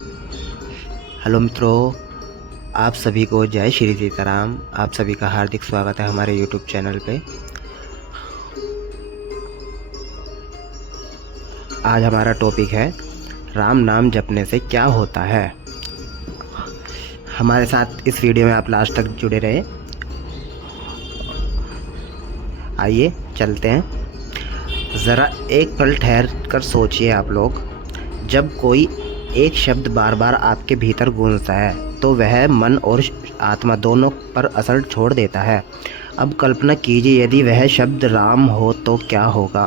Hello मित्रों, आप सभी को जय श्री सीताराम। आप सभी का हार्दिक स्वागत है हमारे यूट्यूब चैनल पे। आज हमारा टॉपिक है राम नाम जपने से क्या होता है। हमारे साथ इस वीडियो में आप लास्ट तक जुड़े रहे। आइए चलते हैं। ज़रा एक पल ठहर कर सोचिए आप लोग, जब कोई एक शब्द बार बार आपके भीतर गूंजता है तो वह मन और आत्मा दोनों पर असर छोड़ देता है। अब कल्पना कीजिए, यदि वह शब्द राम हो तो क्या होगा।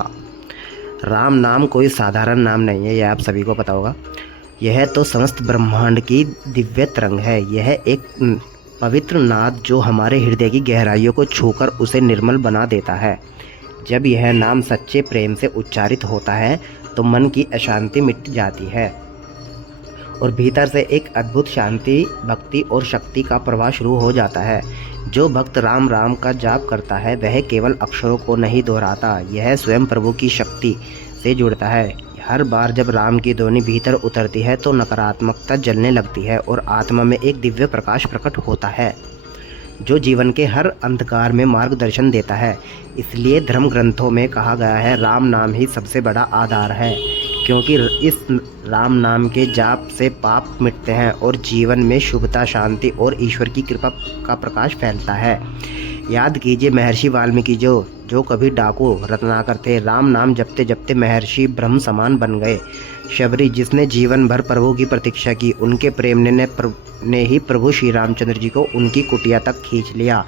राम नाम कोई साधारण नाम नहीं है, यह आप सभी को पता होगा। यह तो समस्त ब्रह्मांड की दिव्य तरंग है। यह एक पवित्र नाद जो हमारे हृदय की गहराइयों को छूकर उसे निर्मल बना देता है। जब यह नाम सच्चे प्रेम से उच्चारित होता है तो मन की अशांति मिट जाती है और भीतर से एक अद्भुत शांति, भक्ति और शक्ति का प्रवाह शुरू हो जाता है। जो भक्त राम राम का जाप करता है वह केवल अक्षरों को नहीं दोहराता, यह स्वयं प्रभु की शक्ति से जुड़ता है। हर बार जब राम की ध्वनि भीतर उतरती है तो नकारात्मकता जलने लगती है और आत्मा में एक दिव्य प्रकाश प्रकट होता है जो जीवन के हर अंधकार में मार्गदर्शन देता है। इसलिए धर्म ग्रंथों में कहा गया है, राम नाम ही सबसे बड़ा आधार है, क्योंकि इस राम नाम के जाप से पाप मिटते हैं और जीवन में शुभता, शांति और ईश्वर की कृपा का प्रकाश फैलता है। याद कीजिए महर्षि वाल्मीकि जो कभी डाकू रत्नाकर थे, राम नाम जपते जपते महर्षि ब्रह्म समान बन गए। शबरी जिसने जीवन भर प्रभु की प्रतीक्षा की, उनके प्रेम ने ही प्रभु श्री रामचंद्र जी को उनकी कुटिया तक खींच लिया।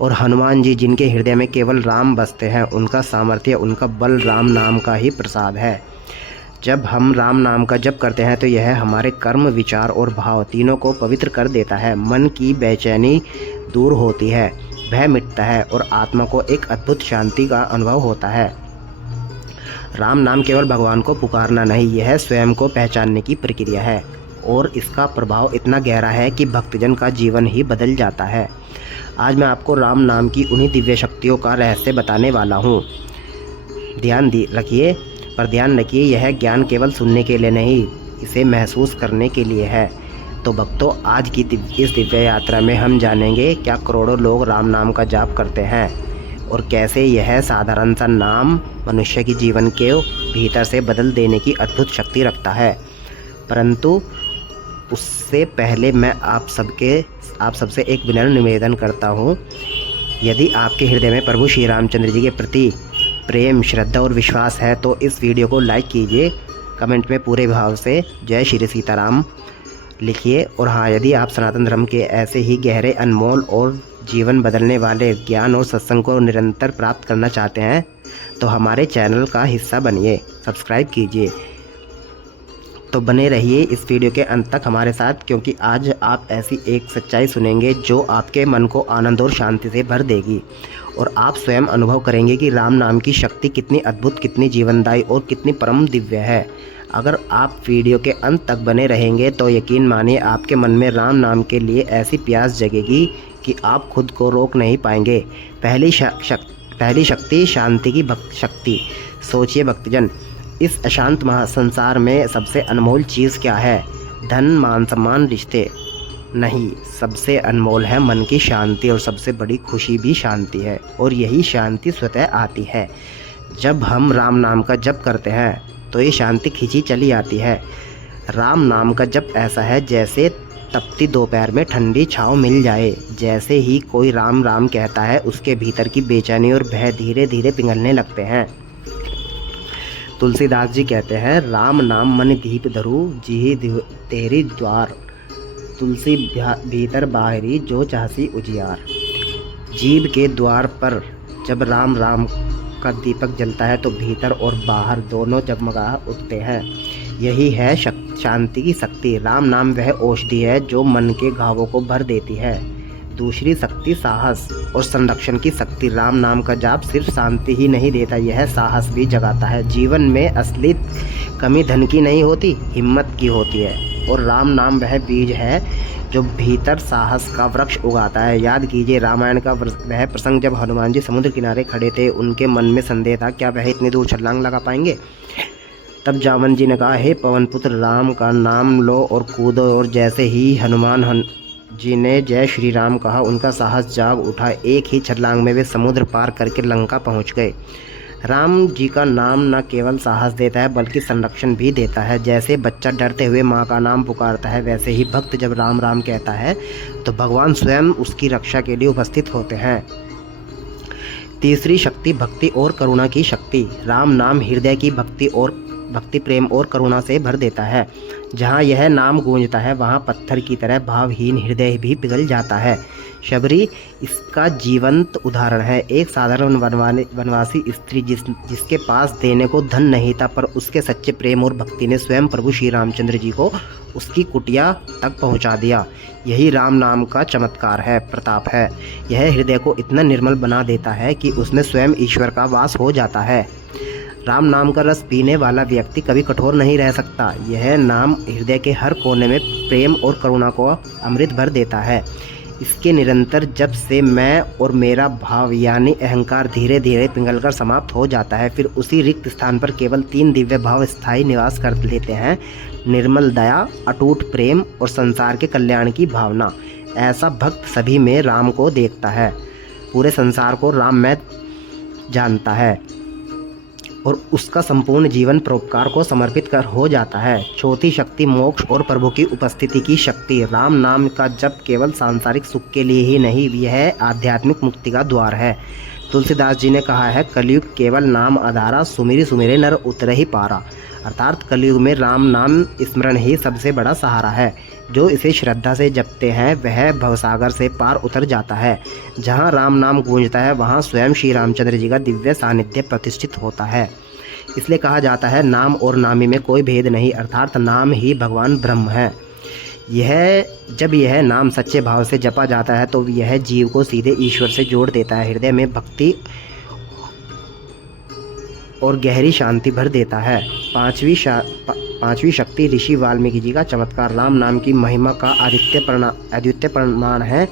और हनुमान जी जिनके हृदय में केवल राम बसते हैं, उनका सामर्थ्य, उनका बल राम नाम का ही प्रसाद है। जब हम राम नाम का जप करते हैं तो यह हमारे कर्म, विचार और भाव तीनों को पवित्र कर देता है। मन की बेचैनी दूर होती है, भय मिटता है और आत्मा को एक अद्भुत शांति का अनुभव होता है। राम नाम केवल भगवान को पुकारना नहीं, यह स्वयं को पहचानने की प्रक्रिया है और इसका प्रभाव इतना गहरा है कि भक्तजन का जीवन ही बदल जाता है। आज मैं आपको राम नाम की उन्हीं दिव्य शक्तियों का रहस्य बताने वाला हूँ। ध्यान रखिए, यह ज्ञान केवल सुनने के लिए नहीं, इसे महसूस करने के लिए है। तो भक्तों, आज की इस दिव्य यात्रा में हम जानेंगे क्या करोड़ों लोग राम नाम का जाप करते हैं और कैसे यह साधारण सा नाम मनुष्य की जीवन के भीतर से बदल देने की अद्भुत शक्ति रखता है। परंतु उससे पहले मैं आप सबसे एक विनम्र निवेदन करता हूँ। यदि आपके हृदय में प्रभु श्री रामचंद्र जी के प्रति प्रेम, श्रद्धा और विश्वास है तो इस वीडियो को लाइक कीजिए, कमेंट में पूरे भाव से जय श्री सीताराम लिखिए। और हाँ, यदि आप सनातन धर्म के ऐसे ही गहरे, अनमोल और जीवन बदलने वाले ज्ञान और सत्संग को निरंतर प्राप्त करना चाहते हैं तो हमारे चैनल का हिस्सा बनिए, सब्सक्राइब कीजिए। तो बने रहिए इस वीडियो के अंत तक हमारे साथ, क्योंकि आज आप ऐसी एक सच्चाई सुनेंगे जो आपके मन को आनंद और शांति से भर देगी और आप स्वयं अनुभव करेंगे कि राम नाम की शक्ति कितनी अद्भुत, कितनी जीवनदायी और कितनी परम दिव्य है। अगर आप वीडियो के अंत तक बने रहेंगे तो यकीन मानिए आपके मन में राम नाम के लिए ऐसी प्यास जगेगी कि आप खुद को रोक नहीं पाएंगे। पहली शक्ति, शांति की शक्ति। सोचिए भक्तजन, इस अशांत महासंसार में सबसे अनमोल चीज़ क्या है? धन, मान, सम्मान, रिश्ते नहीं, सबसे अनमोल है मन की शांति और सबसे बड़ी खुशी भी शांति है। और यही शांति स्वतः आती है जब हम राम नाम का जप करते हैं, तो ये शांति खिंची चली आती है। राम नाम का जप ऐसा है जैसे तपती दोपहर में ठंडी छाँव मिल जाए। जैसे ही कोई राम राम कहता है, उसके भीतर की बेचैनी और भय धीरे धीरे पिघलने लगते हैं। तुलसीदास जी कहते हैं, राम नाम मन दीप धरू, जी तेरी द्वार, तुलसी भीतर बाहरी जो चाहसी उजियार। जीव के द्वार पर जब राम राम का दीपक जलता है तो भीतर और बाहर दोनों जगमगा उठते हैं। यही है शांति की शक्ति। राम नाम वह औषधि है जो मन के घावों को भर देती है। दूसरी शक्ति, साहस और संरक्षण की शक्ति। राम नाम का जाप सिर्फ शांति ही नहीं देता, यह साहस भी जगाता है। जीवन में असली कमी धन की नहीं होती, हिम्मत की होती है। और राम नाम वह बीज है जो भीतर साहस का वृक्ष उगाता है। याद कीजिए रामायण का वह प्रसंग जब हनुमान जी समुद्र किनारे खड़े थे, उनके मन में संदेह था, क्या वह इतनी दूर छलांग लगा पाएंगे? तब जामन जी ने कहा, हे पवन पुत्र, राम का नाम लो और कूदो। और जैसे ही हनुमान जी ने जय श्री राम कहा, उनका साहस जाग उठा। एक ही छलांग में वे समुद्र पार करके लंका पहुंच गए। राम जी का नाम न केवल साहस देता है बल्कि संरक्षण भी देता है। जैसे बच्चा डरते हुए माँ का नाम पुकारता है, वैसे ही भक्त जब राम राम कहता है तो भगवान स्वयं उसकी रक्षा के लिए उपस्थित होते हैं। तीसरी शक्ति, भक्ति और करुणा की शक्ति। राम नाम हृदय की भक्ति प्रेम और करुणा से भर देता है। जहाँ यह नाम गूंजता है वहाँ पत्थर की तरह भावहीन हृदय भी पिघल जाता है। शबरी इसका जीवंत उदाहरण है। एक साधारण वनवासी स्त्री जिसके पास देने को धन नहीं था, पर उसके सच्चे प्रेम और भक्ति ने स्वयं प्रभु श्री रामचंद्र जी को उसकी कुटिया तक पहुंचा दिया। यही राम नाम का चमत्कार है, प्रताप है। यह हृदय को इतना निर्मल बना देता है कि उसमें स्वयं ईश्वर का वास हो जाता है। राम नाम का रस पीने वाला व्यक्ति कभी कठोर नहीं रह सकता। यह नाम हृदय के हर कोने में प्रेम और करुणा को अमृत भर देता है। इसके निरंतर जप से मैं और मेरा भाव यानी अहंकार धीरे धीरे पिघलकर समाप्त हो जाता है। फिर उसी रिक्त स्थान पर केवल 3 दिव्य भाव स्थायी निवास कर लेते हैं, निर्मल दया, अटूट प्रेम और संसार के कल्याण की भावना। ऐसा भक्त सभी में राम को देखता है, पूरे संसार को राममय जानता है और उसका संपूर्ण जीवन परोपकार को समर्पित कर हो जाता है। चौथी शक्ति, मोक्ष और प्रभु की उपस्थिति की शक्ति। राम नाम का जप केवल सांसारिक सुख के लिए ही नहीं, यह आध्यात्मिक मुक्ति का द्वार है। तुलसीदास जी ने कहा है, कलयुग केवल नाम आधारा, सुमिरि सुमिरे नर उतरे ही पारा। अर्थात कलयुग में राम नाम स्मरण ही सबसे बड़ा सहारा है। जो इसे श्रद्धा से जपते हैं वह भवसागर से पार उतर जाता है। जहाँ राम नाम गूंजता है वहाँ स्वयं श्री रामचंद्र जी का दिव्य सानिध्य प्रतिष्ठित होता है। इसलिए कहा जाता है, नाम और नामी में कोई भेद नहीं, अर्थात नाम ही भगवान ब्रह्म है। जब यह नाम सच्चे भाव से जपा जाता है तो यह जीव को सीधे ईश्वर से जोड़ देता है, हृदय में भक्ति और गहरी शांति भर देता है। पांचवी शक्ति, ऋषि वाल्मीकि जी का चमत्कार। राम नाम की महिमा का अद्वितीय प्रमाण है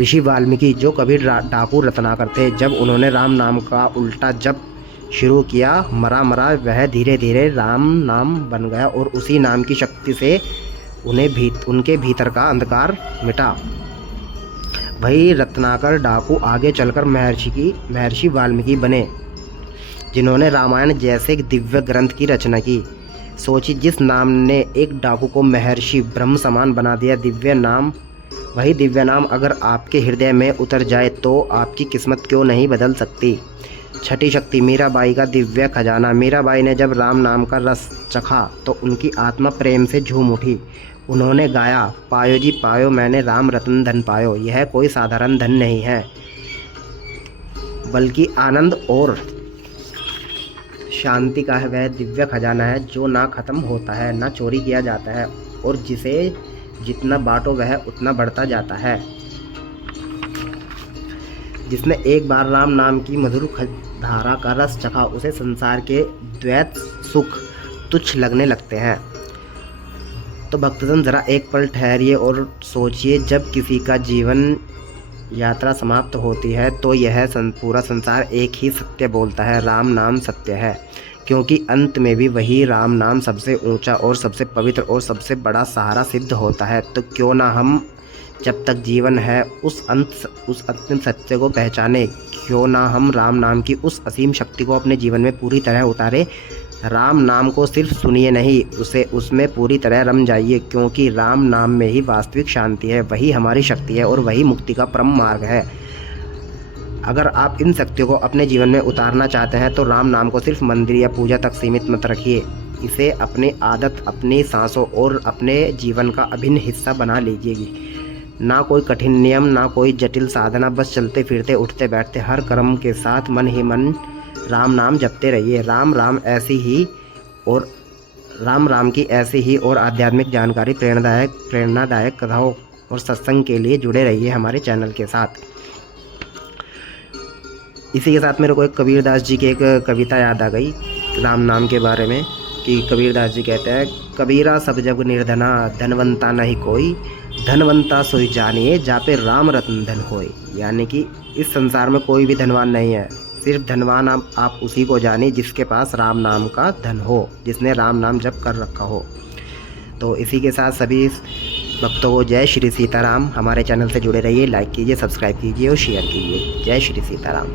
ऋषि वाल्मीकि, जो कभी डाकू रत्नाकर थे। जब उन्होंने राम नाम का उल्टा जप शुरू किया, मरा वह धीरे धीरे राम नाम बन गया और उसी नाम की शक्ति से उनके भीतर का अंधकार मिटा। वही रत्नाकर डाकू आगे चलकर महर्षि वाल्मीकि बने, जिन्होंने रामायण जैसे दिव्य ग्रंथ की रचना की। सोचिए, जिस नाम ने एक डाकू को महर्षि ब्रह्म समान बना दिया, वही दिव्य नाम अगर आपके हृदय में उतर जाए तो आपकी किस्मत क्यों नहीं बदल सकती। छठी शक्ति, मीराबाई का दिव्य खजाना। मीराबाई ने जब राम नाम का रस चखा तो उनकी आत्मा प्रेम से झूम उठी। उन्होंने गाया, पायो जी पायो, मैंने राम रतन धन पायो। यह कोई साधारण धन नहीं है, बल्कि आनंद और शांति का है वह दिव्य खजाना है, जो ना खत्म होता है, ना चोरी किया जाता है और जिसे जितना बांटो वह उतना बढ़ता जाता है। जिसने एक बार राम नाम की मधुर धारा का रस चखा, उसे संसार के द्वैत सुख तुच्छ लगने लगते हैं। तो भक्तजन, जरा एक पल ठहरिए और सोचिए, जब किसी का जीवन यात्रा समाप्त होती है तो यह पूरा संसार एक ही सत्य बोलता है, राम नाम सत्य है। क्योंकि अंत में भी वही राम नाम सबसे ऊंचा और सबसे पवित्र और सबसे बड़ा सहारा सिद्ध होता है। तो क्यों ना हम जब तक जीवन है उस अंतिम सत्य को पहचाने, क्यों ना हम राम नाम की उस असीम शक्ति को अपने जीवन में पूरी तरह उतारे। राम नाम को सिर्फ सुनिए नहीं, उसमें पूरी तरह रम जाइए, क्योंकि राम नाम में ही वास्तविक शांति है, वही हमारी शक्ति है और वही मुक्ति का परम मार्ग है। अगर आप इन शक्तियों को अपने जीवन में उतारना चाहते हैं तो राम नाम को सिर्फ मंदिर या पूजा तक सीमित मत रखिए। इसे अपनी आदत, अपनी सांसों और अपने जीवन का अभिन्न हिस्सा बना लीजिएगी। ना कोई कठिन नियम, ना कोई जटिल साधना, बस चलते फिरते उठते बैठते हर कर्म के साथ मन ही मन राम नाम जपते रहिए। राम राम की ऐसी ही और आध्यात्मिक जानकारी, प्रेरणादायक कथाओं और सत्संग के लिए जुड़े रहिए हमारे चैनल के साथ। इसी के साथ मेरे को एक कबीरदास जी की एक कविता याद आ गई राम नाम के बारे में, कि कबीरदास जी कहते हैं, कबीरा सब जग निर्धना, धनवंता नहीं कोई, धनवंता सोई जानिए, जापे राम रतन धन होय। यानी कि इस संसार में कोई भी धनवान नहीं है, सिर्फ धनवान आप उसी को जाने जिसके पास राम नाम का धन हो, जिसने राम नाम जप कर रखा हो। तो इसी के साथ सभी भक्तों को जय श्री सीताराम। हमारे चैनल से जुड़े रहिए, लाइक कीजिए, सब्सक्राइब कीजिए और शेयर कीजिए। जय श्री सीताराम।